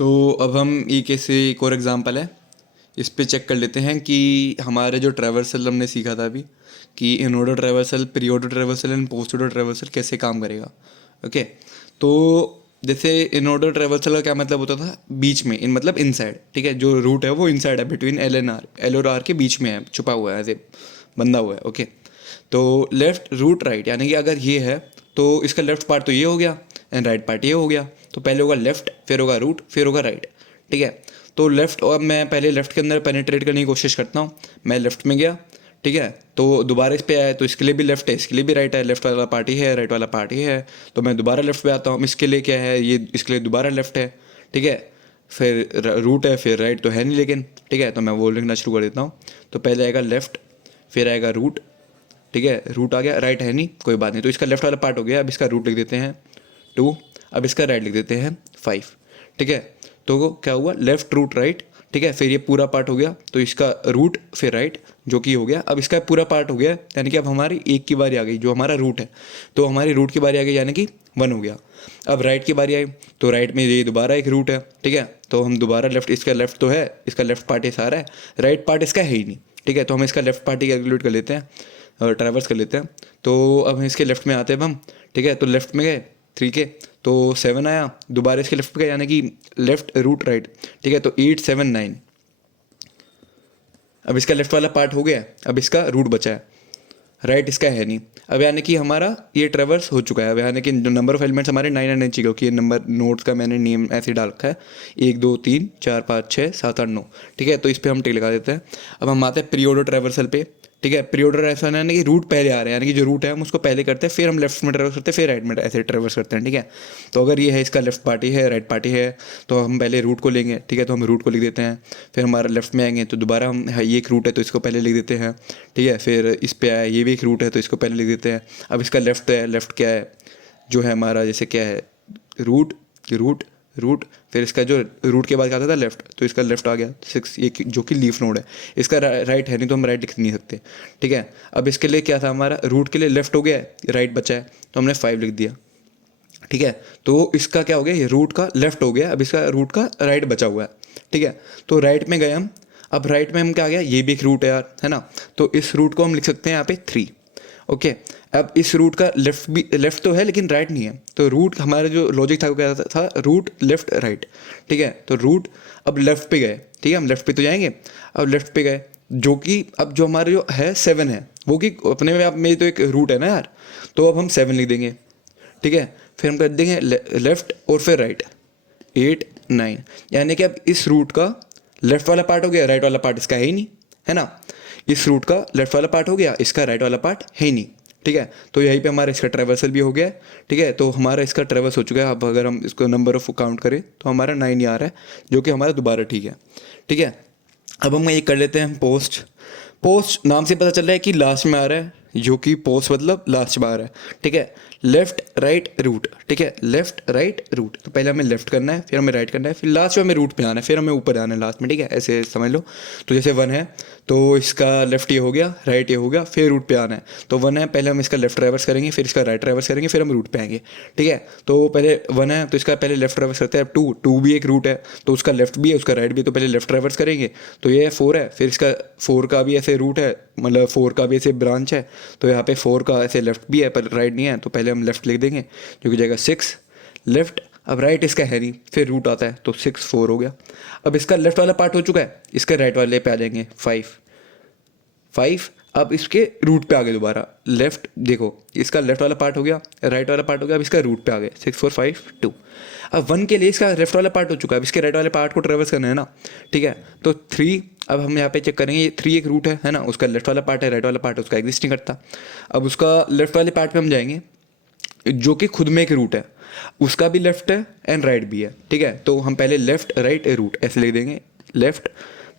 तो अब हम एक और एग्जांपल है, इस पे चेक कर लेते हैं कि हमारे जो ट्रैवर्सल हमने सीखा था अभी कि in order traversal, pre order traversal and post order traversal कैसे काम करेगा। ओके, तो जैसे इन ऑर्डर ट्रैवर्सल का क्या मतलब होता था, बीच में, इन मतलब इनसाइड, ठीक है, जो रूट है वो इनसाइड है, between L and R, L और आर के बीच में है, छुपा हुआ है, ऐसे बंधा हुआ है। ओके, तो लेफ्ट रूट राइट, यानी कि अगर ये है तो इसका लेफ्ट पार्ट तो ये हो गया एंड राइट पार्ट ये हो गया, तो पहले होगा लेफ्ट, फिर होगा रूट, फिर होगा राइट। ठीक है, तो लेफ्ट, और मैं पहले लेफ्ट के अंदर पेनिट्रेट करने की कोशिश करता हूँ। मैं लेफ्ट में गया, ठीक है, तो दोबारा इस पे आया, तो इसके लिए भी लेफ्ट है, इसके लिए भी राइट है, लेफ्ट वाला पार्ट ही है, राइट वाला पार्ट ही है, तो मैं दोबारा लेफ्ट पे आता हूँ। इसके लिए क्या है, ये इसके लिए दोबारा लेफ्ट है, ठीक है, फिर रूट है, फिर राइट तो है नहीं लेकिन, ठीक है, तो मैं वो लिखना शुरू कर देता हूँ। तो पहले आएगा लेफ्ट, फिर आएगा रूट, ठीक है, रूट आ गया, राइट है नहीं, कोई बात नहीं, तो इसका लेफ्ट वाला पार्ट हो गया। अब इसका रूट लिख देते हैं 2, अब इसका राइट लिख देते हैं 5, ठीक है, तो क्या हुआ, लेफ्ट रूट राइट, ठीक है, फिर ये पूरा पार्ट हो गया, तो इसका रूट फिर राइट, जो कि हो गया। अब इसका पूरा पार्ट हो गया, यानी कि अब हमारी एक की बारी आ गई, जो हमारा रूट है, तो हमारी रूट की बारी आ गई, यानी कि 1 हो गया। अब राइट की बारी आई, तो राइट में ये दोबारा एक रूट है, ठीक है, तो हम दोबारा लेफ्ट, इसका लेफ्ट तो है, इसका लेफ्ट पार्ट ये सारा है, राइट पार्ट इसका है ही नहीं, ठीक है, तो हम इसका लेफ्ट पार्ट ही कैलकुलेट कर लेते हैं और ट्रैवर्स कर लेते हैं। तो अब हम इसके लेफ्ट में आते हैं हम, ठीक है, तो लेफ्ट में गए 3 के, तो 7 आया, दोबारा इसके लेफ्ट पे गए, यानी कि लेफ्ट रूट राइट, ठीक है, तो 8 7 9। अब इसका लेफ्ट वाला पार्ट हो गया, अब इसका रूट बचा है, राइट इसका है नहीं। अब यानी कि हमारा ये ट्रैवर्स हो चुका है। अब यानी कि जो नंबर ऑफ एलिमेंट्स हमारे 9 आने चाहिए, क्योंकि ये नंबर नोट्स का मैंने नेम ऐसे डाल रखा है, 1 2 3 4 5 6 7 8 9, ठीक है, तो इस पर हम टिक लगा देते हैं। अब हम आते हैं प्री ऑर्डर ट्रैवर्सल पे, ठीक है, प्री ऑर्डर ऐसा है ना कि रूट पहले आ रहे हैं, यानी कि जो रूट है हम उसको पहले करते हैं, फिर हम लेफ्ट में ट्रैवर्स करते हैं, फिर राइट में ऐसे ट्रैवर्स करते हैं, ठीक है। तो अगर ये है, इसका लेफ्ट पार्टी है, राइट पार्टी है, तो हम पहले रूट को लेंगे, ठीक है, तो हम रूट को लिख देते हैं, फिर हमारा लेफ्ट में आएंगे, तो दोबारा हम, ये एक रूट है तो इसको पहले लिख देते हैं, ठीक है, फिर इस पे आया, ये भी एक रूट है तो इसको पहले लिख देते हैं। अब इसका लेफ्ट है, लेफ्ट क्या है, जो है हमारा, जैसे क्या है, रूट रूट रूट, फिर इसका जो रूट के बाद क्या आता था, लेफ्ट, तो इसका लेफ्ट आ गया 6, ये जो कि लीफ नोड है। इसका राइट है नहीं, तो हम राइट लिख नहीं सकते, ठीक है। अब इसके लिए क्या था, हमारा रूट के लिए लेफ्ट हो गया है, राइट बचा है, तो हमने 5 लिख दिया, ठीक है। तो इसका क्या हो गया, ये रूट का लेफ्ट हो गया, अब इसका रूट का राइट बचा हुआ है, ठीक है। तो राइट में गए हम, अब राइट में हम क्या आ गया, ये भी एक रूट है यार, है ना, तो इस रूट को हम लिख सकते हैं यहाँ पे 3। ओके, अब इस रूट का लेफ्ट भी, लेफ्ट तो है लेकिन राइट नहीं है, तो रूट, हमारा जो लॉजिक था वो क्या था, रूट लेफ्ट राइट, ठीक है, तो रूट, अब लेफ्ट पे गए, ठीक है, हम लेफ्ट पे तो जाएंगे, अब लेफ्ट पे गए, जो कि अब जो हमारा जो है 7 है, वो कि अपने में, आप में तो एक रूट है ना यार, तो अब हम 7 लिख देंगे, ठीक है, फिर हम कर देंगे लेफ्ट और फिर राइट 8 9, यानी कि अब इस रूट का लेफ्ट वाला पार्ट हो गया, राइट वाला पार्ट इसका है ही नहीं, है ना, इस रूट का लेफ्ट वाला पार्ट हो गया, इसका राइट वाला पार्ट है ही नहीं, ठीक है, तो यहीं पे हमारा इसका ट्रैवर्सल भी हो गया है, ठीक है, तो हमारा इसका ट्रैवर्स हो चुका है। अब अगर हम इसको नंबर ऑफ काउंट करें तो हमारा 9 ही आ रहा है, जो कि हमारा दोबारा ठीक है, ठीक है। अब हम ये कर लेते हैं पोस्ट। पोस्ट नाम से पता चल रहा है कि लास्ट में आ रहा है, जो कि पोस्ट मतलब लास्ट में आ रहा है, ठीक है, लेफ्ट राइट रूट, ठीक है, लेफ्ट राइट रूट, तो पहले हमें लेफ्ट करना है, फिर हमें राइट करना है, फिर लास्ट में हमें रूट पे आना है, फिर हमें ऊपर आना है लास्ट में, ठीक है, ऐसे समझ लो। तो जैसे 1 है, तो इसका लेफ्ट ये हो गया, राइट ये हो गया, फिर रूट पे आना है, तो 1 है, पहले हम इसका लेफ्ट ट्रैवर्स करेंगे, फिर इसका राइट ट्रैवर्स करेंगे, फिर हम रूट पे आएंगे, ठीक है। तो पहले 1 है, तो इसका पहले लेफ्ट ट्रैवर्स करते हैं, अब 2 भी एक रूट है, तो उसका लेफ्ट भी है, उसका राइट भी है, तो पहले लेफ्ट ट्रैवर्स करेंगे, तो ये 4 है, फिर इसका 4 का भी ऐसे रूट है, मतलब 4 का भी ऐसे ब्रांच है, तो यहाँ पे 4 का ऐसे लेफ्ट भी है पर राइट नहीं है, तो पहले हम लेफ्ट लिख देंगे, जो कि जाएगा 6 लेफ्ट। अब राइट इसका है नहीं, फिर रूट आता है, तो 6 4 हो गया। अब इसका लेफ्ट वाला पार्ट हो चुका है, इसके राइट वाले पे आ जाएंगे 5। अब इसके रूट पे आ गए दोबारा, लेफ्ट देखो, इसका लेफ्ट वाला पार्ट हो गया, राइट वाला पार्ट हो गया, अब इसका रूट पे आ गए 6 4 5 2। अब 1 के लिए इसका लेफ्ट वाला पार्ट हो चुका है, अब इसके राइट वाले पार्ट को ट्रेवर्स करना है ना, ठीक है, तो 3। अब हम यहाँ पे चेक करेंगे, ये 3 एक रूट है ना, उसका लेफ्ट वाला पार्ट है, राइट वाला पार्ट है, उसका एग्जिस्ट नहीं करता। अब उसका लेफ्ट वाले पार्ट पे हम जाएंगे, जो कि खुद में एक रूट है, उसका भी लेफ्ट है एंड राइट भी है, ठीक है, तो हम पहले लेफ्ट राइट रूट ऐसे लिख देंगे, लेफ्ट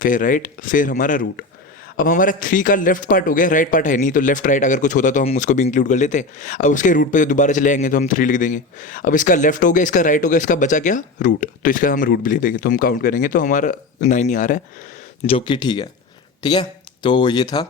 फिर राइट फिर हमारा रूट। अब हमारा 3 का लेफ्ट पार्ट हो गया, राइट पार्ट है नहीं, तो लेफ्ट राइट अगर कुछ होता तो हम उसको भी इंक्लूड कर लेते। अब उसके रूट पे दोबारा चले आएंगे तो हम 3 लिख देंगे। अब इसका लेफ्ट हो गया, इसका राइट हो गया, इसका बचा क्या, रूट, तो इसका हम रूट भी लिख देंगे, तो हम काउंट करेंगे तो हमारा 9 ही आ रहा है, जो कि ठीक है। ठीक है, तो ये था